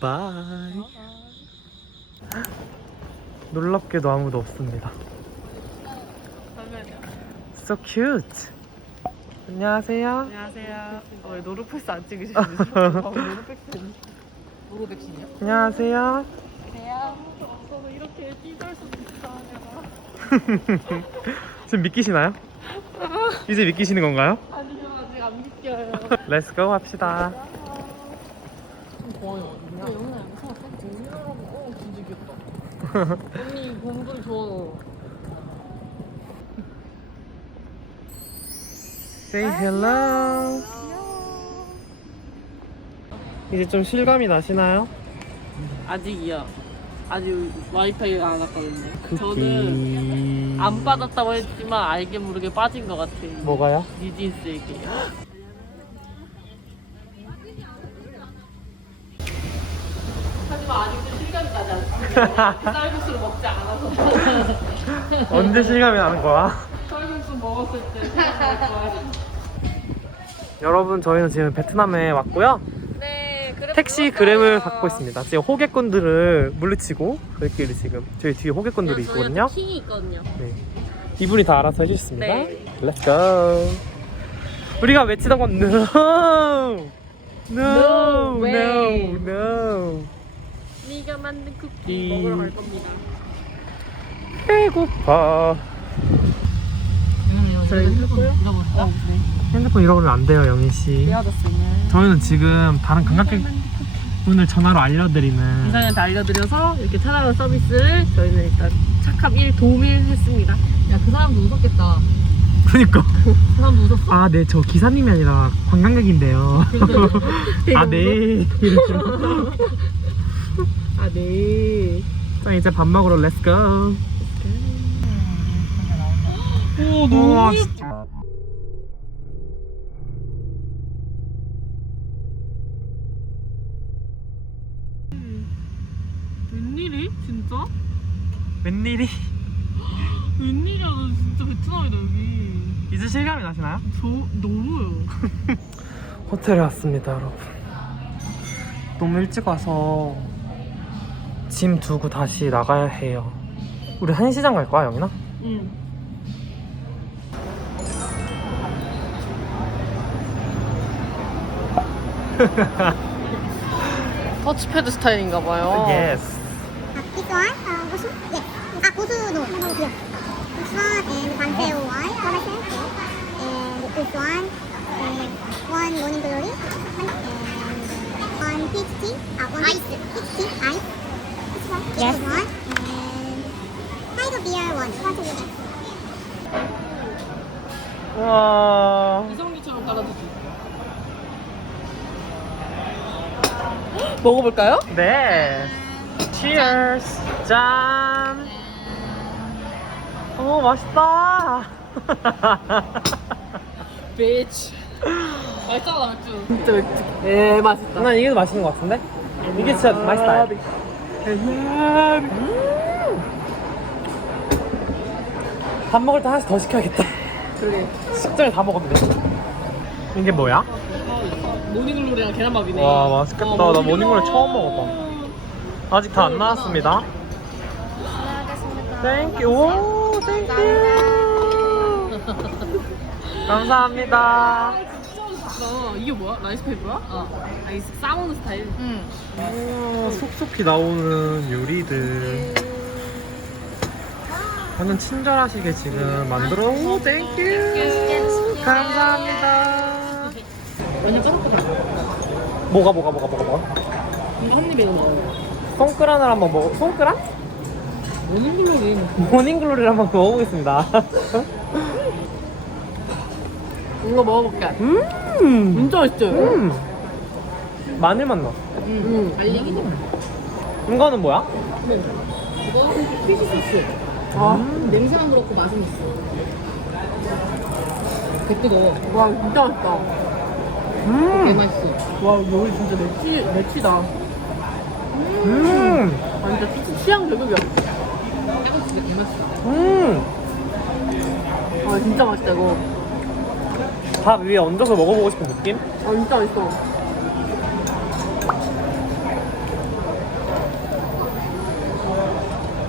바이 놀랍게도 아무도 없습니다 So cute 안녕하세요 안녕하세요. 어, 왜 노르패스 안 찍으시죠? 어, 노르패스. 노르백신이요? 안녕하세요 저도 이렇게 찢을 수 있다냐. 지금 믿기시나요? 이제 믿기시는 건가요? 아니요, 아직 안 믿겨요. Let's go 합시다 공항이 어디 냐? 영상 영상 공유하라고. 어, 귀엽다. 언니 공동 좋아. Say hello 이제 좀 실감이 나시나요? 아직이요. 아직 와이파이가 안 왔거든요. 저는 안 받았다고 했지만 알게 모르게 빠진 것 같아요. 뭐가요? 뉴진스에게. 하지만 아직도 실감이 나지 않습니다. 쌀국수를 먹지 않아서. 언제 실감이 나는 거야? 쌀국수 먹었을 때 거예요. 여러분 저희는 지금 베트남에 왔고요 네, 그래 택시 그램을 받고 있습니다 지금 호객꾼들을 물리치고 저희끼리 지금 저희 뒤에 호객꾼들이 있거든요 킹이 있거든요. 네. 이분이 다 알아서 해주셨습니다 네. Let's go 우리가 외치던 건 No No No No way. No 네가 만든 쿠키 이- 먹으러 갈 겁니다. 배고파 저희 핸드폰 잃어버렸다. 네. 핸드폰 잃어버리면 안 돼요 영희 씨 미안했어요. 저희는 지금 다른 관광객분을 전화로 알려드리는 이상한테 알려드려서 이렇게 찾아가는 서비스를 저희는 일단 착합 1 도움을 했습니다. 야 그 사람도 웃었겠다. 그니까 그 사람도 웃었어. 아, 네, 저 기사님이 아니라 관광객인데요. 아, 네. 아 네. 자, 이제 밥 먹으러 렛츠고. 오 너무 예뻐. 웬일이? 진짜? 웬일이? 웬일이야 너 진짜 베트남이다 여기. 이제 실감이 나시나요? 저 너무요. 호텔에 왔습니다, 여러분. 너무 일찍 와서 짐 두고 다시 나가야 해요. 우리 한시장 갈 거야, 영이나? 응. 터치패드 스타일인가 봐요. Yes. This one, uh, gosu? Yes. Ah, gosu no. Yes. This one and panseo one. And this one, and one morning glory. And one peach tea. Ah, one ice. peach tea, ice. Yes. One. And cider beer one. 와. 이성기처럼 깔아주지. 먹어볼까요? 네. Cheers. 짠. 오, 맛있다. 비치. 맛있잖아 맥주. 진짜 맥주. 예 맛있다. 난 이게 더 맛있는 것 같은데? 이게 진짜 맛있다. 밥 먹을 때 하나씩 더 시켜야겠다. 그러게. 식전에 다 돼. 이게 뭐야? 모닝글로리랑 계란밥이네. 와, 맛있겠다. 나 모닝글로리 처음 먹어봐. 아직 다 안 나왔습니다. 땡큐. 오, 땡큐. 감사합니다. 이게 뭐야? 라이스 페이퍼야? 어. 아, 이 싸먹는 스타일. 응. 오, 속속히 나오는 요리들. 저는 친절하시게 지금 만들어. 오, 땡큐. 감사합니다. 완전 까먹다. 뭐가 뭐가 뭐가 뭐가 뭐가? 이거 한 입에 넣어. 송크란을 한번 먹어. 송크란? 모닝글로리. 모닝글로리를 한번 먹어보겠습니다. 이거 먹어볼게. 음, 진짜 맛있죠? 음. 마늘만 넣어. 응. 알리기네. 이거는 뭐야? 이거 피시 소스. 아, 냄새만 그렇고 맛은 있어. 댓글 넣어. 와 진짜 맛있다. 개 음, 맛있어. 와 여기 진짜 매치 매치다. 음, 아 진짜 치- 취향 저격이야. 이거 진짜 개 맛있어. 음. 아 진짜 맛있다 이거. 밥 위에 얹어서 먹어보고 싶은 느낌? 아 진짜 맛있어.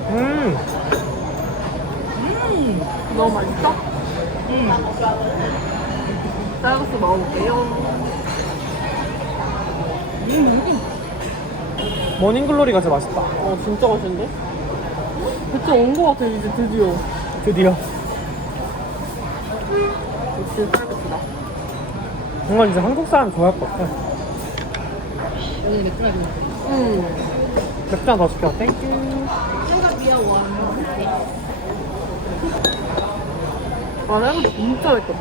음, 너무 맛있어? 응. 쌀국수 먹어볼게요. 머닝글로리가 진짜 맛있다. 어 진짜 맛있는데? 대체 온거 같아 이제 드디어. 드디어. 역시. 정말 이제 한국 사람 좋아할 것 같아. 오늘 먹어. 응. 맥주 하나 더 시켜. 땡큐. 아 쌀국수 진짜 맛있다.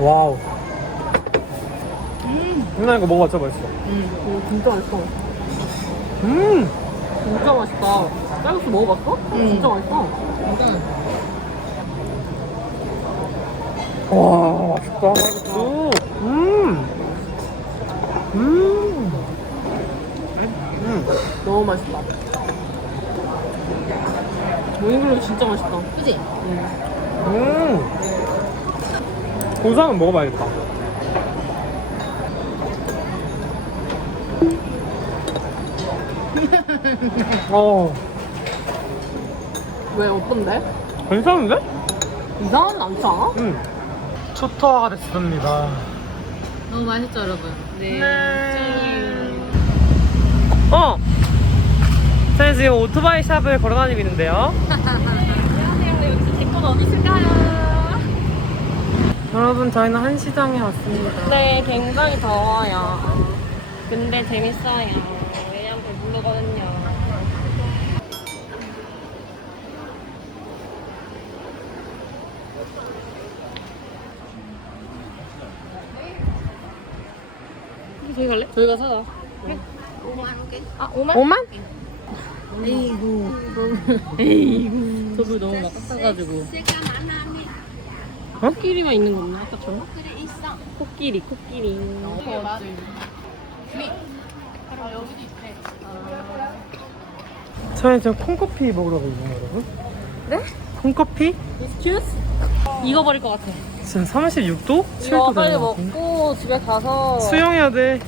와우. 누나 이거 먹어봐, 진짜 맛있어. 음, 진짜 맛있어. 음, 진짜 맛있다. 쌀국수 먹어봤어? 진짜 맛있어. 와, 맛있다. 쌀국수. 음, 음, 음. 너무 맛있다. 모닝글로리 진짜 맛있다. 그지? 음. 고사는 먹어봐야겠다. 어, 왜 어떤데? 괜찮은데? 이상하진 않지 않아? 응. 초토화가 됐습니다. 너무 맛있죠, 여러분? 네. 어! 저희 지금 오토바이 샵을 걸어다니고 있는데요. 제건 어디 있을까요? 여러분, 저희는 한시장에 왔습니다. 네, 굉장히 더워요. 근데 재밌어요. 왜냐면 배부르거든요. 저기 갈래? 저희가 사자. 아, 5만? 5만? 에이구. 에이구. 저도 너무 막 깎아가지고. 코끼리만 있는 거 없나? 아까처럼? 코끼리, 코끼리. 저희 지금 콩커피 먹으러 있는 여러분. 네? 콩커피? Excuse? 익어버릴 것 같아. 지금 36도? 7도 이거 빨리 되는 것 같아. 먹고 집에 가서 수영해야 돼.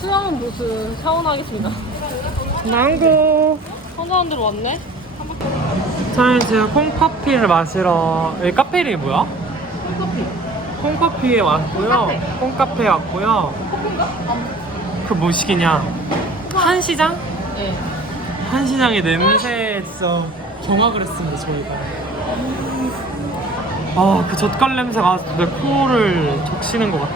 수영은 무슨 샤워나 하겠습니다. 망고. 혼자한 대로 왔네? 저희 지금 콩커피를 마시러 여기 카페 이름이 뭐야? 커피. 콩커피에 왔고요. 콩카페에 왔고요. 그 뭐시기냐? 한시장? 네. 한시장의 냄새에 진짜 경악을 했습니다 저희가. 아그 젓갈 냄새가 내 코를 적시는 것 같아.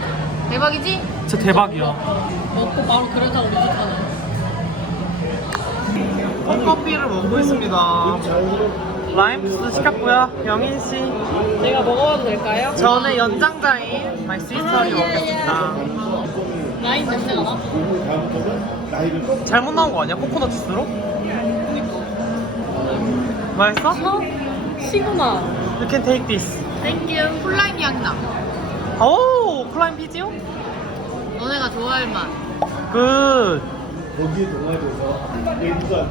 대박이지? 진짜 대박이야. 먹고 바로 집 가자. 콩커피를 먹고 있습니다. 라임 주스 시켰고요. 영인 씨. 내가 먹어봐도 될까요? 저는 연장자인 마이 시스터리 먹겠습니다. 라인 냄새가 나? 잘못 나온 거 아니야? 코코넛 주스로? 맛있어? 시구나. You can take this. 땡큐. 콜라임 향 나. 오, 클라임 피지오? 너네가 좋아할 맛. 굿. 거기에 동아리에서 내부가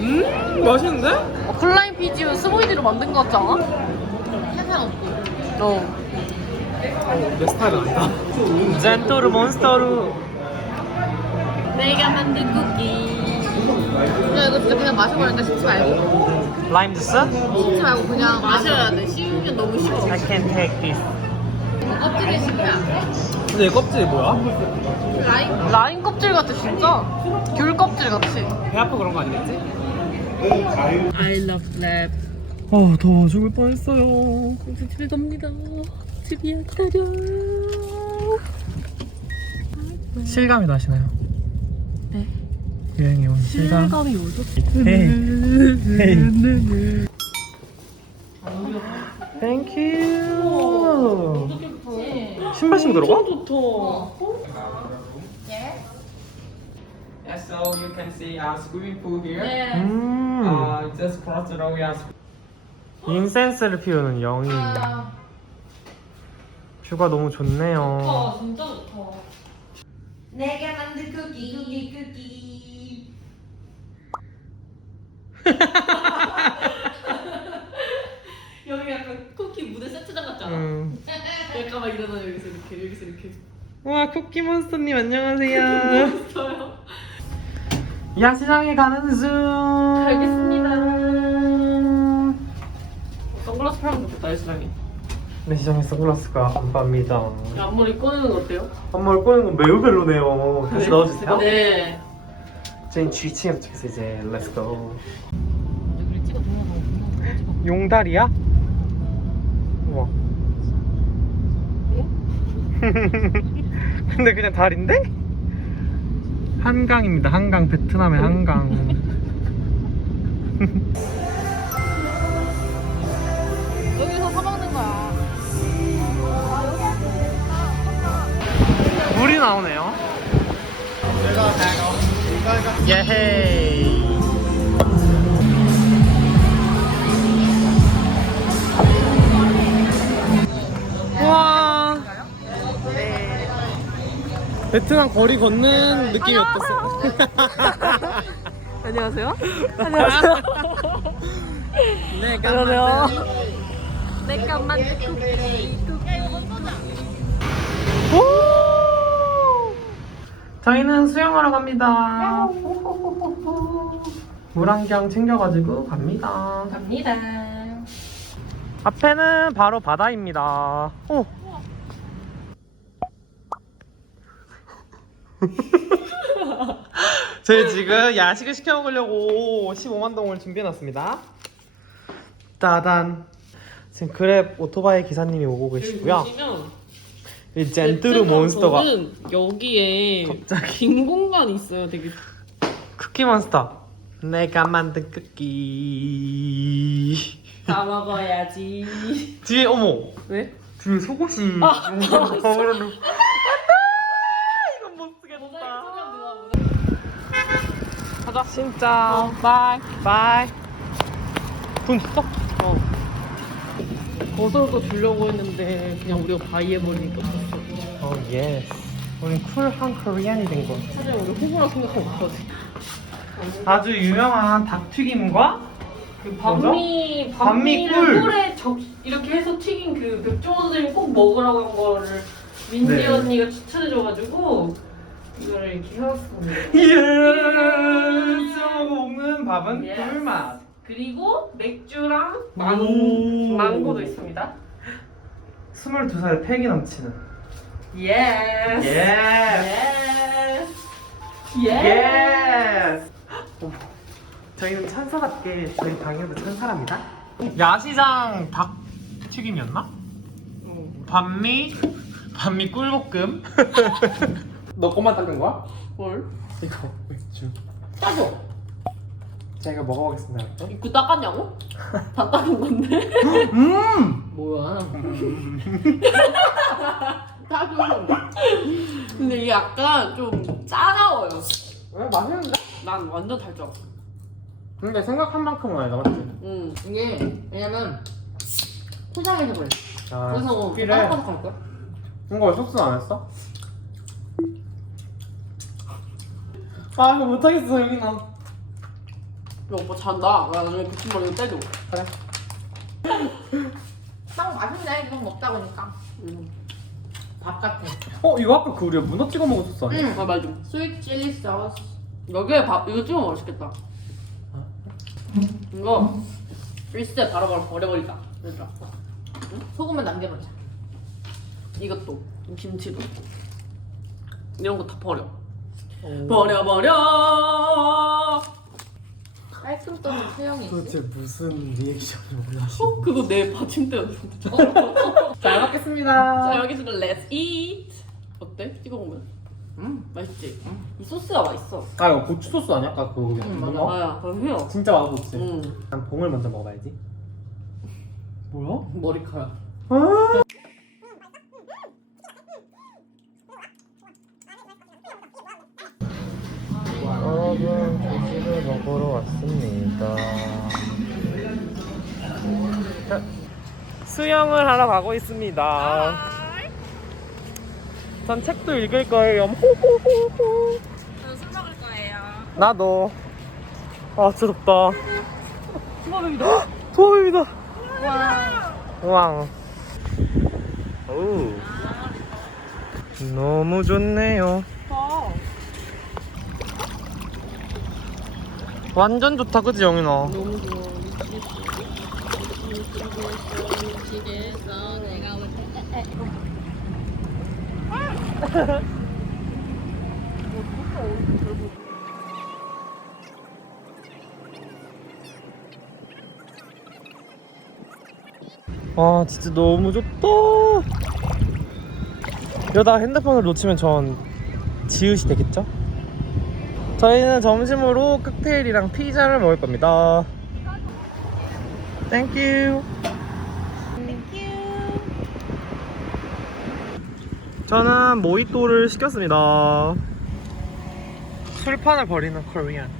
음, 맛있는데? 어, 플라잉 피지오 스모이디로 만든 거 같지 않아? 해산 없고. 어. 내 스타일은 아니다. 젠토르 몬스터루. 내가 만든 쿠키. 야 이거 진짜 그냥 마셔버린다 싶지 말고. 라임 주스? 씹지 말고 그냥 마셔야 돼. 씹으면 너무 쉬워. I can take this. 껍질에 씹으면 안 돼. 이 껍질이 뭐야? 라임 껍질 같아 진짜. 귤 껍질 같이. 배 아파 그런 거 아니겠지? I love lab. 아, 더워 죽을 뻔했어요. 이제 집에 갑니다. 집이야 기다려. 실감이 나시나요? 네. 여행에 온 실감. 실감이 오죠? 헤이. 땡큐. 신발 신고 들어가? 좋다. Yeah, so you can see our swimming pool here. 네. 음. Uh, just cross the road, we are 인센스를 피우는 영인. 뷰가 너무 좋네요. 아 진짜 좋다. 내가 만든 쿠키 쿠키 쿠키 여기 약간 쿠키 무대 세트장 같잖아 음. 약간 막 일어나 여기서 이렇게 여기서 이렇게. 와 쿠키 몬스터님 안녕하세요. 저요. 야시장에 가는 중. 알겠습니다. 선글라스 팔면 좋겠다 예스랑이. 내 시장에 선글라스가 안 팝니다. 앞머리 꺼내는 거 어때요? 한번 꺼낸 건 매우 별로네요. 다시 네. 넣어주세요. 네. 저희는 G층에 도착해서 이제 렛츠고. 여기 찍어 동영상. 용다리야? 우와. 근데 그냥 다리인데? 한강입니다. 한강 베트남의 한강. 여기서 사 먹는 거야. 물이 나오네요. 예헤이. 베트남 거리 걷는 느낌이 어땠어요? 안녕하세요. 안녕하세요. 내가 안녕하세요. 내가 만든 쿠키 오! 저희는 수영하러 갑니다. 물안경 챙겨가지고 갑니다. 갑니다. 앞에는 바로 바다입니다. 오. 저희 지금 야식을 시켜 먹으려고 15만 동을 준비해 놨습니다. 따단. 지금 그랩 오토바이 기사님이 오고 계시고요. 보시면 이 젠트루 몬스터가 저는 여기에 갑자기. 빈 공간이 있어요. 되게 쿠키 몬스터. 내가 만든 쿠키. 다 먹어야지. 뒤에 어머 왜? 뒤에 속옷이 아, 거울로 안돼 가자 진짜 바이 바이 돈 있어? 어. 벗어서 주려고 했는데 그냥 우리가 바이 해버리니까 없었어. 어 예스 우린 쿨한 코리안이 된 거 사실 우리 호불호 생각하고 있거든. 아주 유명한 닭튀김과 그? 반미 반미 꿀. 꿀에 적 이렇게 해서 튀긴 그 백종원 선생님이 꼭 먹으라고 한 거를 민지 네. 언니가 추천해줘가지고 이거를 이렇게 해왔습니다. 먹고 먹는 밥은 예스. 꿀맛 그리고 맥주랑 망 오. 망고도 있습니다. 22살 패기 넘치는 예스. 예스 예스. 예스. 저희는 천사답게 저희 당연도 천사랍니다. 야시장 닭 튀김이었나? 어. 반미 반미 꿀볶음. 너 것만 닦은 거야? 뭘? 이거 맥주. 따줘. 제가 먹어보겠습니다. 입구 닦았냐고? 다 닦은 건데. 음. 뭐야? 따줘. 근데 이게 약간 좀 짜가워요. 왜 맛있는데? 난 완전 달죠. 근데 생각한 만큼은 아니다 맞지? 응. 이게 왜냐면 포장해서 그래. 아, 그래서 고기를 바삭바삭할 걸. 이거 왜 소스 안 했어? 아 이거 못하겠어 여기 나. 야 오빠 잔다. 야 나중에 붙임머리 이거 떼줘. 그래. 빵 맛있네 계속 먹다 보니까 응. 밥 같아 어 이거 아까 그 우리가 문어 찍어 소스 아니야? 아 맞아. 스윗 칠리 소스. 여기에 밥 이거 찍으면 맛있겠다. 이거 일시에 바로바로 버려버리자. 얘들아. 소금은 남겨놓자 이것도 김치도 이런 거 다 버려. 버려 버려. 깔끔 떠는 수영이지 도대체 무슨 리액션을 원하시? 어 그거 내 받침대였는데. 잘 먹겠습니다. 자 여기서 let's eat. 어때? 찍어 보면. 음 맛있지. 이 소스가 맛있어. 아 이거 고추 소스 아니야? 아까 그응 문어? 맞아. 맞아. 그럼 해요. 진짜 맛없지. 응. 난 봉을 먼저 먹어봐야지. 뭐야? 머리카락. 아! 여러분 조식을 먹으러 왔습니다. 수영을 하러 가고 있습니다. 전 책도 읽을 거예요. 호호호호. 저는 술 먹을 거예요. 나도. 아 진짜 덥다. 도마뱀이다. 도마뱀이다. 우와. 오. 너무 좋네요. 완전 좋다, 그지 영인아? 너무 좋아. 때. 아 진짜 너무 좋다. 이러다 핸드폰을 놓치면 전 지읒이 되겠죠? 저희는 점심으로 칵테일이랑 피자를 먹을 겁니다. 땡큐. 저는 모히또를 시켰습니다. 술판을 벌이는 코리안.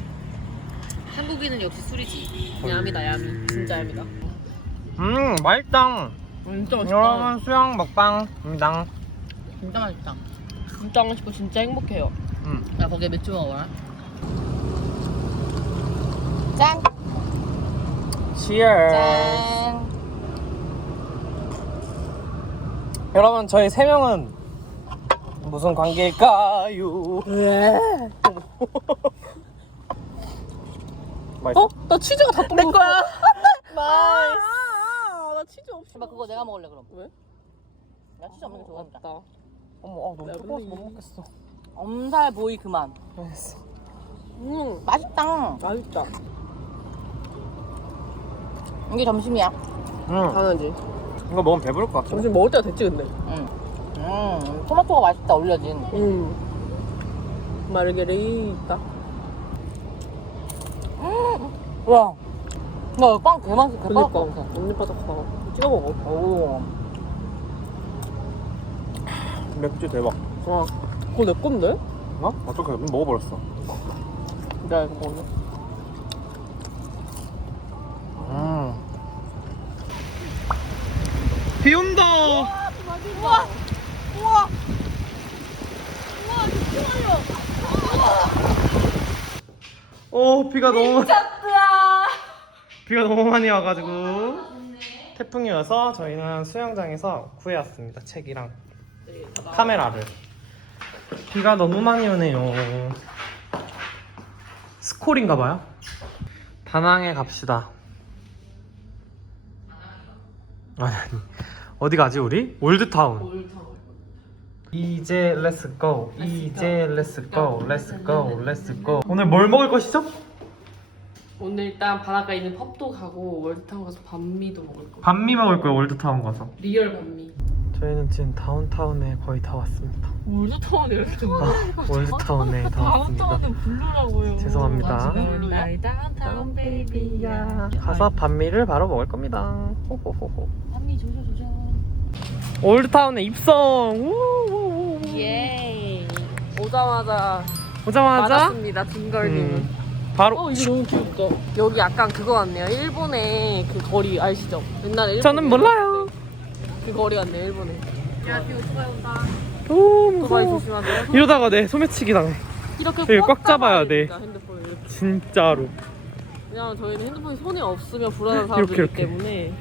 한국인은 역시 술이지. 야미다 야미. 진짜 야미다. 음, 맛있다. 진짜 맛있다. 여러분 수영 먹방입니다. 진짜 맛있다. 진짜 맛있고 진짜 행복해요. 음. 야 거기에 맥주 먹어라. 짠. Cheers. 짠. 여러분 저희 세 명은 무슨 관계일까요? 맛있어? 어? 나 치즈가 다 떨어졌어. 내 거야. 나이스. 나 치즈 없어. 나 그거 내가 먹을래 그럼. 왜? 나 치즈 없는 게 좋아한다. 어머, 아, 너무 야, 뜨거워서 못 먹겠어. 엄살 보이 그만. 알겠어. 음, 맛있다. 맛있다. 이게 점심이야. 응. 당연하지. 이거 먹으면 배부를 것 같아. 점심 먹을 때가 됐지 근데. 응. 음, 토마토가 맛있다 올려진. 음. 마르게리따. 와. 나빵 개맛이 그니까. 언니 바삭하다. 찍어 먹어. 오. 맥주 대박. 와, 그거 내 건데? 어? 어떻게 먹어버렸어. 내가 이거 먹네. 음. 비 온다. 오 비가 너무 비가 너무 많이 와가지고 태풍이 와서 저희는 수영장에서 구해왔습니다 책이랑 카메라를 비가 너무 많이 오네요 스콜인가봐요. 다낭에 갑시다. 아니 아니. 어디 가지 우리? 올드타운. 이제 렛츠 고 이제 렛츠 고 렛츠 고 렛츠 고 오늘 뭘 먹을 것이죠? 오늘 일단 바닷가에 있는 펍도 가고 월드타운 가서 반미도 먹을 거. 반미 먹을 거예요 올드타운 가서. 리얼 반미. 저희는 지금 다운타운에 거의 다 왔습니다 월드타운에 이렇게 아, 올드타운에 다 왔습니다 다운타운은 부르라고요. 죄송합니다. 나의 다운타운 베이비야. 가서 반미를 바로 먹을 겁니다 호호호호 한미 조져 조져. 올드타운에 입성 우우우우. 예. 오자마자 오자마자 맞았습니다, 딩걸님은. 음, 바로 어, 이거 너무 귀엽다. 여기 약간 그거 같네요. 일본의 그 거리 아시죠? 옛날에 일본 저는 몰라요 그 거리 같네요, 일본에. 오또 많이 무서워 조심하세요. 이러다가 내 소매치기 당해 이렇게 여기 꽉 잡아야 돼. 됩니다, 핸드폰을 이렇게. 진짜로 왜냐면 저희는 핸드폰이 손에 없으면 불안한 사람들이기 이렇게, 이렇게. 때문에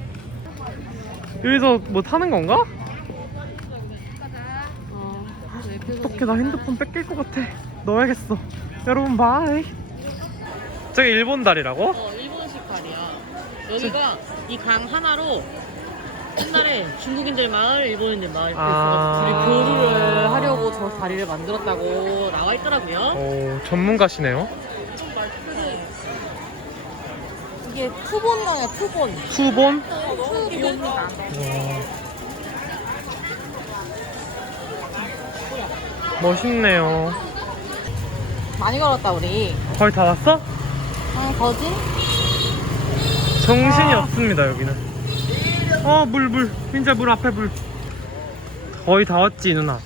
여기서 뭐 타는 건가? 어, 어떻게 나 핸드폰 뺏길 것 같아 넣어야겠어 여러분 바이 저기 일본 다리라고? 어 일본식 다리야. 여기가 이 강 하나로 옛날에 중국인들 마을, 일본인들 마을 이렇게 아. 있어가지고 둘이 교류를 하려고 저 다리를 만들었다고 나와 있더라고요. 오 전문가시네요 이게 투본이라요 투본. 투본? 투본이다. 멋있네요 많이 걸었다 우리. 거의 다 왔어? 아 거진? 정신이 없습니다 여기는 어, 물, 물. 민자, 물 앞에 물. 거의 다 왔지, 누나.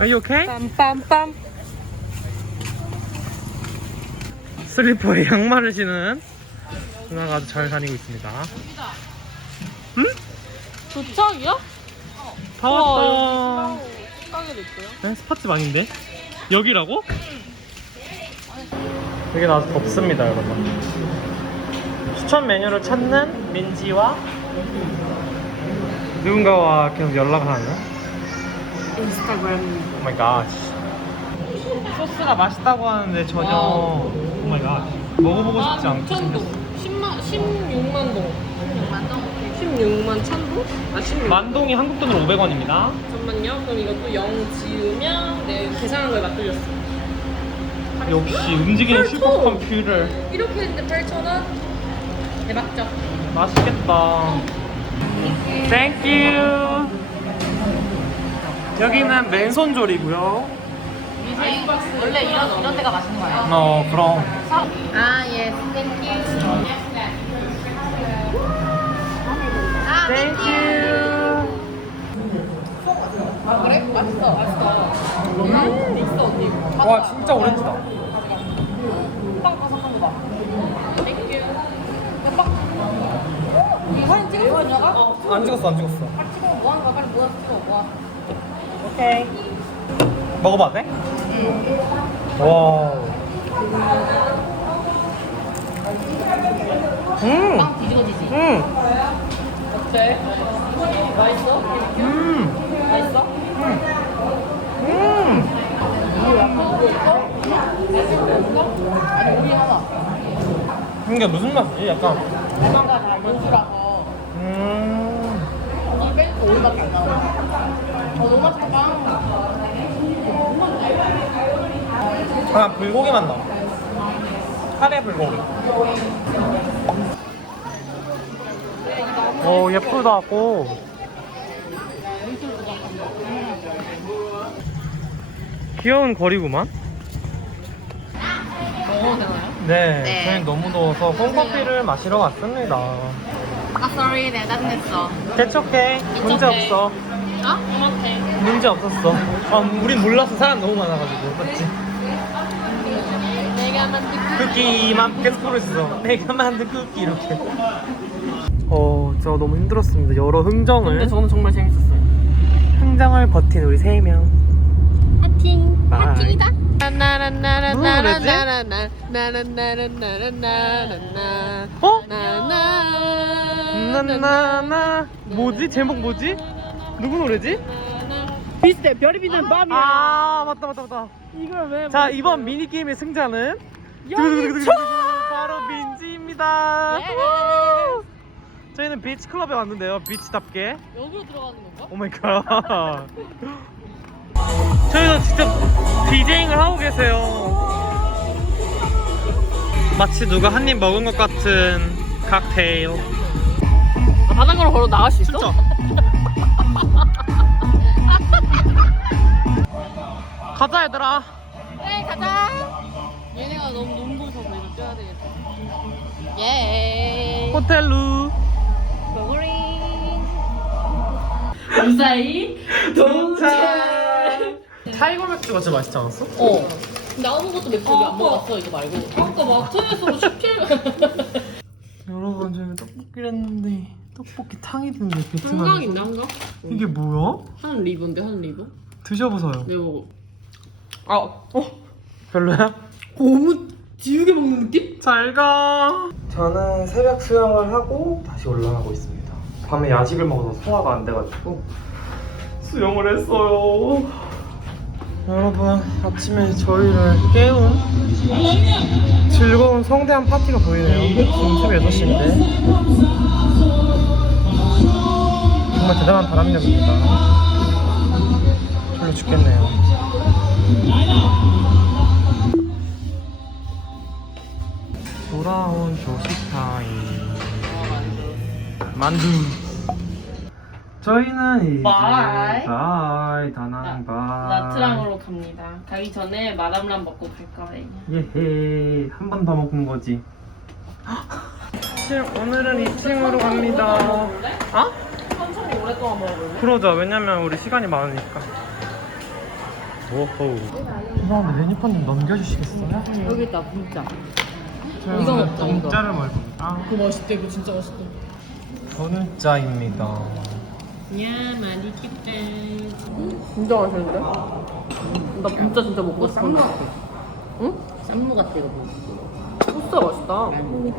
Are you okay? 빰빰빰. 슬리퍼에 양말을 신은 누나가 아주 잘 다니고 있습니다. 도착이야? 다 와, 왔다. 여기 식당에도 있고요. 네, 스팟집 아닌데? 여기라고? 여기는 아주 덥습니다, 여러분. 추천 메뉴를 찾는 민지와 누군가와 계속 연락을 하는 인스타그램. 오 마이 갓. 소스가 맛있다고 하는데 전혀 와우. 오 마이 갓. 먹어보고 싶지 않고 6천동. 생겼어. 10만, 16만 동. 16만 동? 16만 천동? 아, 16만 만동이 한국 돈으로 500원입니다. 잠깐만요. 그럼 이것도 0 지으면 내 계산한 거에 맞들렸어. 역시 움직이는 슈퍼컴퓨터. 이렇게 했는데 8,000원? 대박적. 맛있겠다. 땡큐. 여기는 맨손조리고요. 원래 이런 이런 데가 맛있는 거예요. 어, 그럼. 아 예, 땡큐. 아 땡큐. 아 그래? 맛있어, 맛있어. 음, 있어 언니. 와, 진짜 오렌지다. 빵 바삭한 거 봐. 땡큐. 이거 사진 찍을 거냐가? 어. 안 찍었어, 안 찍었어. 빨리 찍어. 뭐 하는 거야? 빨리 모아서 찍어. 모아. 오케이. 먹어봐도 돼? 와. 음. 빵 뒤집어지지. 음. 어때? 맛있어? 음. 맛있어? 음. 우리 하나. 이게 무슨 맛이지? 약간. 엄마가 다 연수라서 음. 이 빼니까 오리밖에 안 나와. 어 너무 맛있다 빵. 아, 불고기만 나와. 카레 불고기. 오, 예쁘다 고. 귀여운 거리구만. 되나요? 네, 네. 저희 너무 더워서 홈커피를 마시러 왔습니다. 아 sorry 내가 짜증냈어. 대초게 문제 오케이. 없어. 어? 이렇게. 문제 없었어. 아, 우린 몰라서 사람 너무 많아가지고, 맞지? 내가 만든 쿠키만 계속 부르셨어. 내가 만든 쿠키 이렇게. 어, 저 너무 힘들었습니다. 여러 흥정을 근데 저는 정말 재밌었어요. 흥정을 버틴 우리 세 명. 파팅. 바이. 파팅이다. 어? 나나나 뭐지? 제목 뭐지? 누구 노래지? 비슷해. 별이 비는 밤이야. 아 맞다 맞다 맞다. 이걸 왜? 자 이번 미니 게임의 승자는! 바로 민지입니다. 예. 우! 저희는 비치 클럽에 왔는데요. 비치답게. 여기로 들어가는 건가? 오 마이 갓. 저희도 직접 디제잉을 하고 계세요. 마치 누가 한 입 먹은 것 같은 칵테일. 아, 바닥으로 걸어 나갈 수 있어? 가자 얘들아. 네 가자. 얘네가 너무 눈부셔서 이거 뛰어야 되겠다. 예. 호텔루. 고고링. 무사히 도착. 타이거 맥주가 진짜 맛있지 않았어? 어. 근데 아무것도 맥주 안 먹었어 이거 말고. 아까 마트에서 17. 여러분 저희 떡볶이를 했는데 떡볶이 탕이 한강 베트남. 있나 한강? 이게 뭐야? 한 리본데 한 리본? 드셔보세요. 내가 먹어. 아, 어. 별로야? 너무 지우개 먹는 느낌? 잘 가. 저는 새벽 수영을 하고 다시 올라가고 있습니다. 밤에 야식을 먹어서 소화가 안 돼가지고 수영을 했어요. 여러분 아침에 저희를 깨운 즐거운 성대한 파티가 보이네요. 지금 새벽 6시인데 정말 대단한 바람력입니다. 졸려 죽겠네요. 돌아온 조식 타임 만두 저희는 이제 바이. 바이 다낭 바이 나트랑으로 갑니다. 가기 전에 마담람 먹고 갈 거예요. 예헤 한 번 더 먹은 거지 2층 오늘은 2층으로 갑니다. 아? 천천히 오랫동안 먹어볼래? 그러자. 왜냐면 우리 시간이 많으니까. 오호. 죄송한데 메뉴판 좀 넘겨주시겠어요? 여기 있다 저는 이거 먹자, 이거. 공짜를 먹을 겁니다. 그거 맛있대 이거 진짜 맛있대 돈짜입니다. 야 맛있겠다. 진짜 맛있는데? 나 진짜 진짜 먹고 싶어 쌈무 같아. 응? 쌈무 같아 이거 뭐. 소스가 맛있다 음,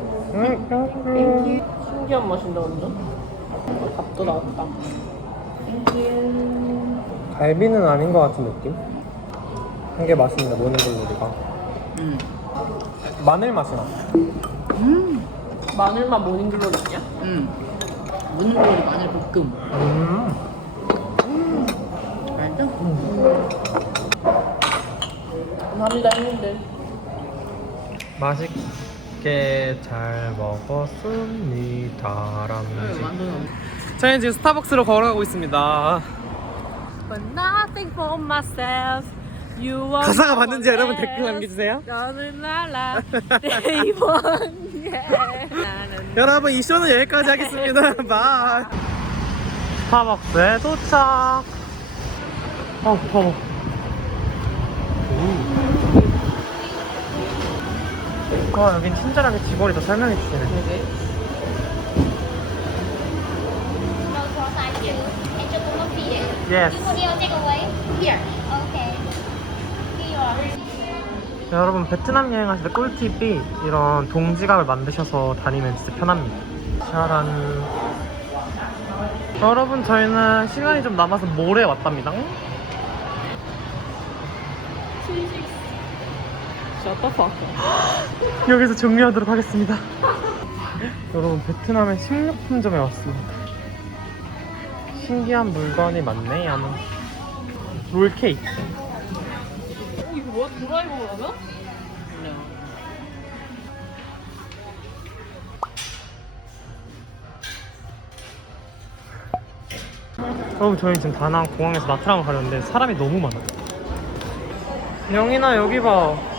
신기한 맛인데 완전 밥도 나왔다 갈비는 아닌 것 같은 느낌? 한게 맛있는데 모닝글로리가. 응. 마늘 맛이 나. 음. 마늘맛 모닝 글로리냐? 응. 무는고리 마늘 볶음. 음. 알죠? 감사합니다 했는데 맛있 게 잘 먹었습니다. 람지. 저희는 지금 스타벅스로 걸어가고 있습니다. But nothing for myself You are 가사가 맞는지 여러분 best. 댓글 남겨주세요. 나는 날라 Day one yeah. 나는 여러분 이 쇼는 여기까지 하겠습니다. 바이. 스타벅스에 도착. 어, 더워. 와 여긴 친절하게 직원이 더 설명해 주시네. No sauce I do. And chocolate tea. Yes. You will take away? Here. Okay. Here you are. 여러분 베트남 여행하실 때 꿀팁이 이런 동지각을 만드셔서 다니면 진짜 편합니다. 짜란. 여러분 저희는 시간이 좀 남아서 모레 왔답니다. 여기서 종료하도록 하겠습니다. 여러분 베트남의 식료품점에 왔습니다. 신기한 물건이 많네요. 롤케이크. 어 이거 뭐야? 드라이버라면? 여러분 저희 지금 다낭 공항에서 나트랑을 가려는데 사람이 너무 많아. 영인아 여기 봐.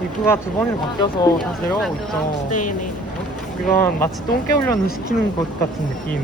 입구가 두 번이나 바뀌어서 다시 내려가고 있죠. 네네 이건 마치 똥개 훈련을 시키는 것 같은 거지?